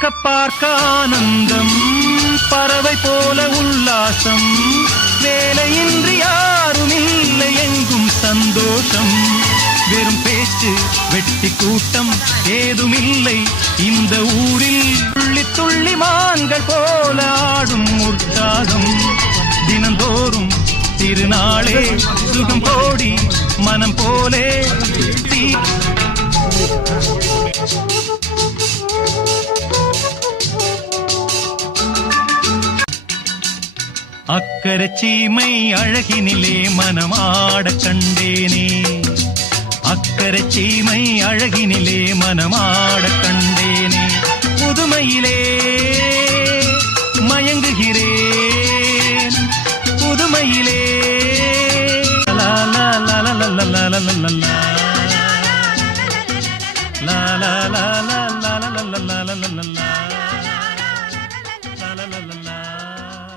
பார்க்க பார்க்க ஆனந்தம், பறவை போல உல்லாசம், வேலையின்றி யாரும் இல்லை எங்கும் சந்தோஷம். வெறும் பேச்சு வெட்டி கூட்டம் ஏதுமில்லை இந்த ஊரில். துள்ளி துள்ளி மான்கள் போல ஆடும் உற்சாகம், தினந்தோறும் திருநாளே சுகம் கோடி மனம் போலே. அக்கரை சீமை அழகினிலே மனமாட கண்டேனே, அக்கரை சீமை அழகினிலே மனமாட கண்டேனே. புதுமையிலே மயங்குகிறேன், புதுமையிலே லா லா லா லா லா லா லா லா லா லா லா லா லா லா லா லா லா லா.